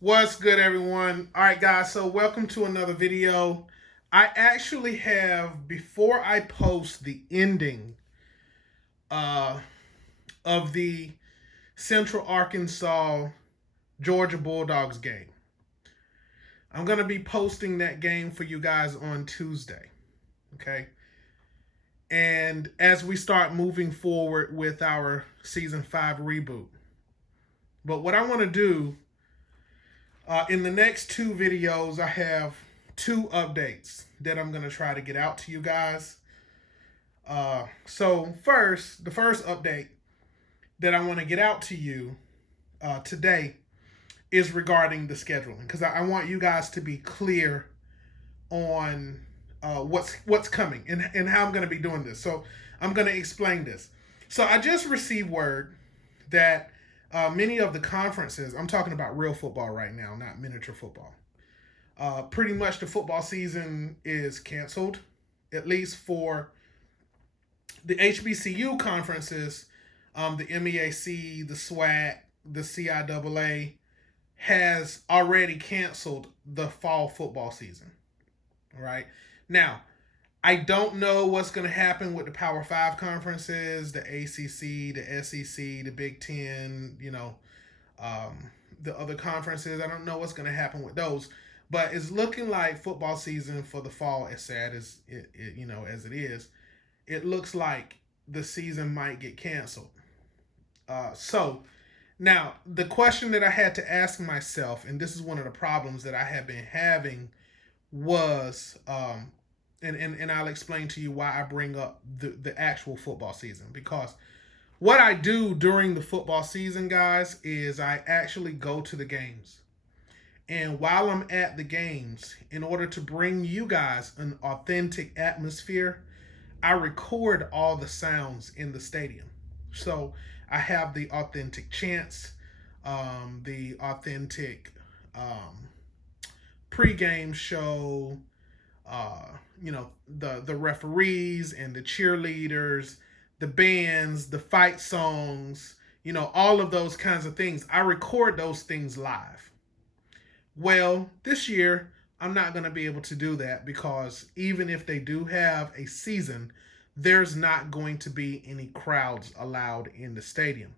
What's good, everyone? All right, guys, so welcome to another video. I actually have, before I post the ending uh, of the Central Arkansas Georgia Bulldogs game, I'm going to be posting that game for you guys on Tuesday, okay? And as we start moving forward with our Season 5 reboot. But what I want to do in the next two videos, I have two updates that I'm going to try to get out to you guys. So first, the first update that I want to get out to you today is regarding the scheduling, because I want you guys to be clear on what's coming and how I'm going to be doing this. So I'm going to explain this. So I just received word that many of the conferences, I'm talking about real football right now, not miniature football. Pretty much the football season is canceled, at least for the HBCU conferences. The MEAC, the SWAC, the CIAA has already canceled the fall football season. All right. Now, I don't know what's going to happen with the Power Five conferences, the ACC, the SEC, the Big Ten, the other conferences. I don't know what's going to happen with those, but it's looking like football season for the fall, as sad as as it is, it looks like the season might get canceled. So now the question that I had to ask myself, and this is one of the problems that I have been having, was and I'll explain to you why I bring up the actual football season. Because what I do during the football season, guys, is I actually go to the games. And while I'm at the games, in order to bring you guys an authentic atmosphere, I record all the sounds in the stadium. So I have the authentic chants, the authentic pregame show, the referees and the cheerleaders, the bands, the fight songs, all of those kinds of things. I record those things live. Well, this year I'm not going to be able to do that, because even if they do have a season, there's not going to be any crowds allowed in the stadium.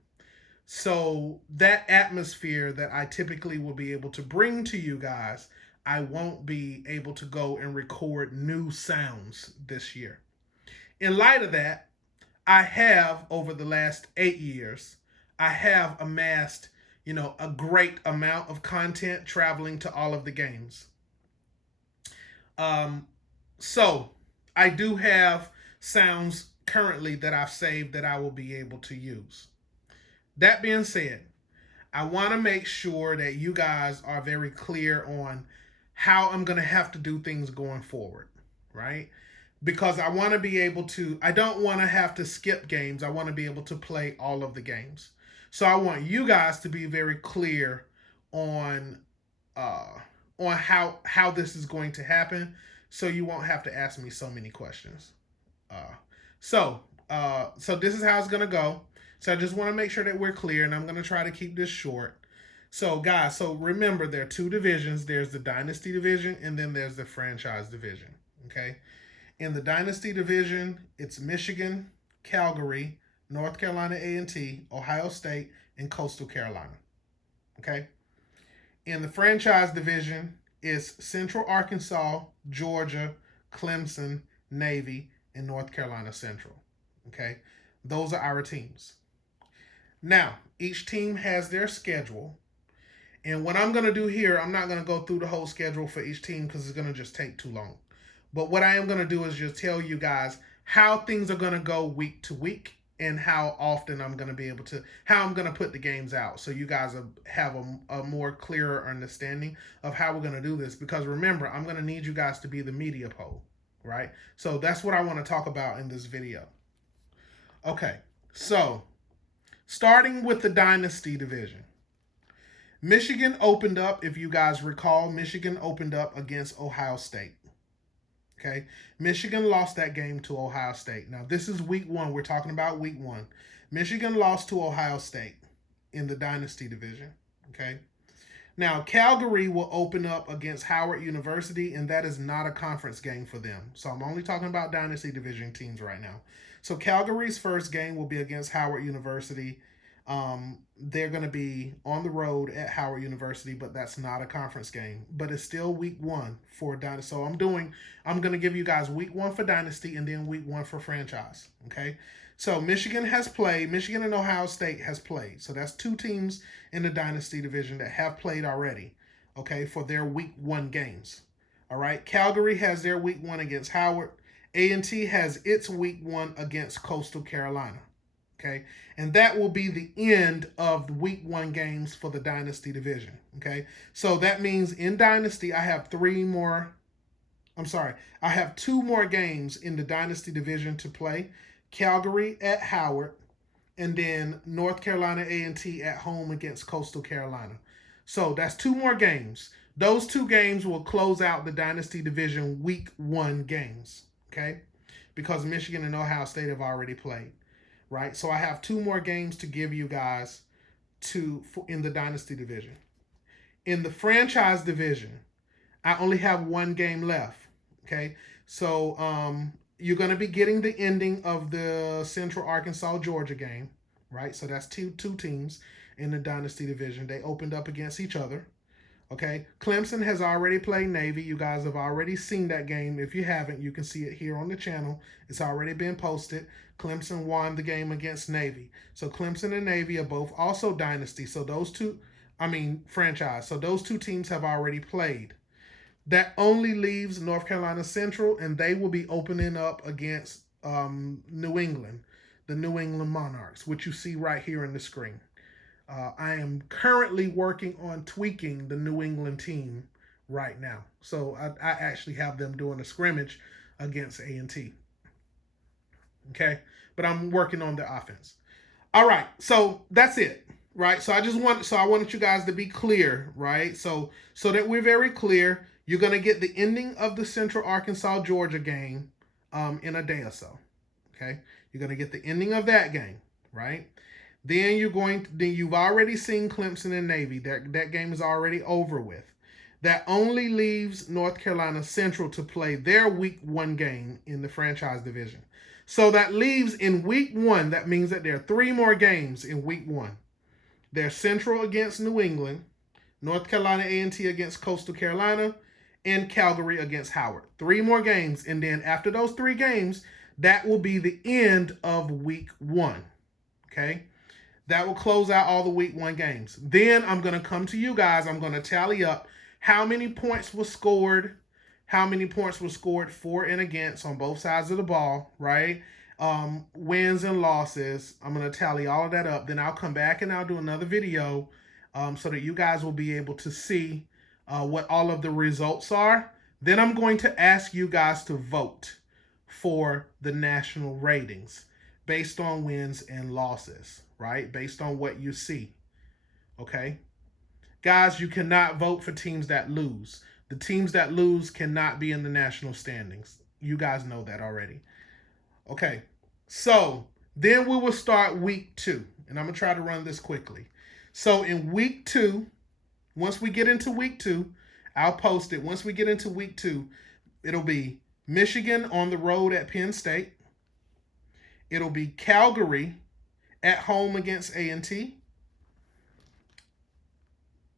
So that atmosphere that I typically will be able to bring to you guys, I won't be able to go and record new sounds this year. In light of that, I have, over the last 8 years, I have amassed, a great amount of content traveling to all of the games. So I do have sounds currently that I've saved that I will be able to use. That being said, I want to make sure that you guys are very clear on how I'm going to have to do things going forward, right? Because I want to be able to, I don't want to have to skip games. I want to be able to play all of the games. So I want you guys to be very clear on uh, how this is going to happen, so you won't have to ask me so many questions. Uh, so this is how it's gonna go. So I just want to make sure that we're clear, and I'm gonna try to keep this short. So guys, so remember, there are two divisions. There's the Dynasty division, and then there's the Franchise division. Okay. In the Dynasty division, it's Michigan, Calgary, North Carolina A&T, Ohio State, and Coastal Carolina. Okay. In the Franchise division, it's Central Arkansas, Georgia, Clemson, Navy, and North Carolina Central. Okay. Those are our teams. Now, each team has their schedule. And what I'm going to do here, I'm not going to go through the whole schedule for each team, because it's going to just take too long. But what I am going to do is just tell you guys how things are going to go week to week, and how often I'm going to be able to, how I'm going to put the games out, so you guys have a more clearer understanding of how we're going to do this. Because remember, I'm going to need you guys to be the media poll, right? So that's what I want to talk about in this video. Okay, so starting with the Dynasty division. Michigan opened up, if you guys recall, Michigan opened up against Ohio State. Okay. Michigan lost that game to Ohio State. Now, this is week one. We're talking about week one. Michigan lost to Ohio State in the Dynasty division. Okay. Now, Calgary will open up against Howard University, and that is not a conference game for them. So I'm only talking about Dynasty Division teams right now. So Calgary's first game will be against Howard University. They're going to be on the road at Howard University, but that's not a conference game. But it's still week 1 for Dynasty. So I'm going to give you guys week 1 for Dynasty and then week 1 for franchise. Okay. So Michigan has played. Michigan and Ohio State has played. So that's 2 teams in the Dynasty Division that have played already, okay, for their week 1 games. All right. Calgary has their week 1 against Howard. A&T has its week 1 against Coastal Carolina. Okay. And that will be the end of the week 1 games for the Dynasty Division. Okay. So that means in Dynasty, I have 2 more games in the Dynasty Division to play. Calgary at Howard, and then North Carolina A&T at home against Coastal Carolina. So that's 2 more games. Those 2 games will close out the Dynasty Division week 1 games, okay? Because Michigan and Ohio State have already played, right? So I have 2 more games to give you guys in the Dynasty Division. In the Franchise Division, I only have 1 game left, okay? So you're going to be getting the ending of the Central Arkansas Georgia game, right? So that's two teams in the Dynasty Division. They opened up against each other, okay? Clemson has already played Navy. You guys have already seen that game. If you haven't, you can see it here on the channel. It's already been posted. Clemson won the game against Navy. So Clemson and Navy are both also Dynasty. So franchise. So those 2 teams have already played. That only leaves North Carolina Central, and they will be opening up against New England, the New England Monarchs, which you see right here in the screen. I am currently working on tweaking the New England team right now. So I actually have them doing a scrimmage against A&T. Okay? But I'm working on the offense. All right. So that's it. Right? So I wanted you guys to be clear, right? So that we're very clear. You're going to get the ending of the Central Arkansas Georgia game in a day or so. Okay? You're going to get the ending of that game, right? Then you've already seen Clemson and Navy. That game is already over with. That only leaves North Carolina Central to play their week 1 game in the Franchise Division. So that leaves in week 1, that means that there are 3 more games in week 1. There's Central against New England, North Carolina A&T against Coastal Carolina, and Calgary against Howard. 3 more games, and then after those 3 games, that will be the end of week 1, okay? That will close out all the week 1 games. Then I'm going to come to you guys. I'm going to tally up how many points were scored, for and against on both sides of the ball, right? Wins and losses. I'm going to tally all of that up. Then I'll come back and I'll do another video so that you guys will be able to see what all of the results are. Then I'm going to ask you guys to vote for the national ratings based on wins and losses, right? Based on what you see, okay? Guys, you cannot vote for teams that lose. The teams that lose cannot be in the national standings. You guys know that already. Okay, so then we will start week 2, and I'm going to try to run this quickly. So in week 2, once we get into week 2, I'll post it. Once we get into week 2, it'll be Michigan on the road at Penn State. It'll be Calgary at home against A&T.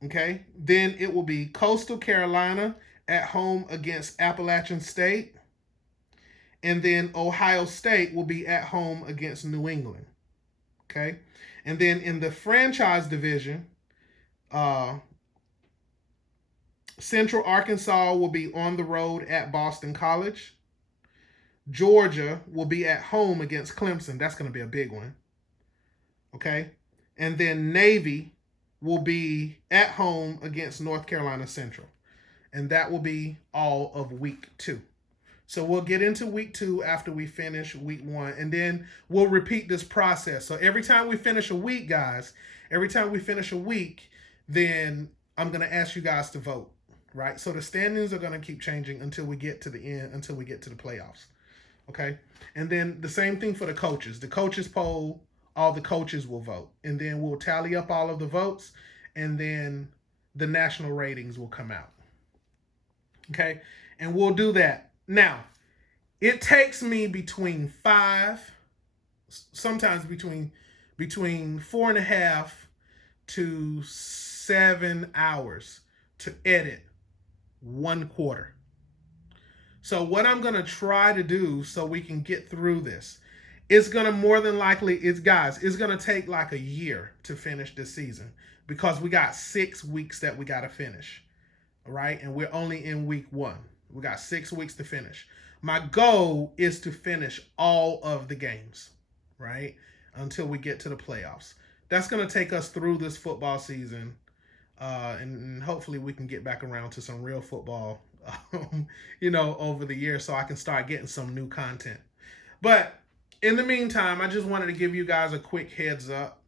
Okay. Then it will be Coastal Carolina at home against Appalachian State. And then Ohio State will be at home against New England. Okay. And then in the Franchise Division, Central Arkansas will be on the road at Boston College. Georgia will be at home against Clemson. That's going to be a big one. Okay. And then Navy will be at home against North Carolina Central. And that will be all of week 2. So we'll get into week 2 after we finish week 1. And then we'll repeat this process. So every time we finish a week, guys, then I'm going to ask you guys to vote, right? So the standings are going to keep changing until we get to the end, until we get to the playoffs. Okay? And then the same thing for the coaches. The coaches poll, all the coaches will vote. And then we'll tally up all of the votes. And then the national ratings will come out. Okay, and we'll do that. Now, it takes me between 5, sometimes between 4.5 to 7 hours to edit 1 quarter. So what I'm going to try to do so we can get through this, it's going to more than likely, it's going to take like a year to finish this season because we got 6 weeks that we got to finish. All right. And we're only in week 1. We got 6 weeks to finish. My goal is to finish all of the games, right? Until we get to the playoffs. That's going to take us through this football season. And hopefully we can get back around to some real football, over the year so I can start getting some new content. But in the meantime, I just wanted to give you guys a quick heads up.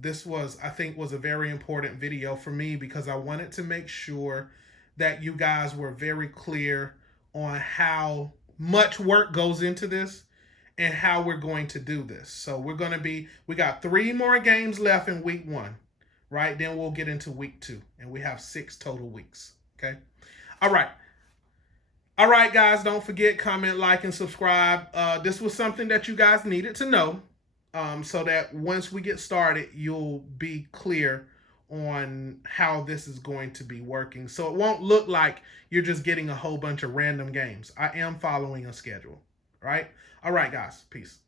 This I think was a very important video for me because I wanted to make sure that you guys were very clear on how much work goes into this and how we're going to do this. So we got 3 more games left in week 1. Right? Then we'll get into week 2. And we have 6 total weeks. Okay? All right. All right, guys. Don't forget, comment, like, and subscribe. This was something that you guys needed to know so that once we get started, you'll be clear on how this is going to be working. So it won't look like you're just getting a whole bunch of random games. I am following a schedule. Right? All right, guys. Peace.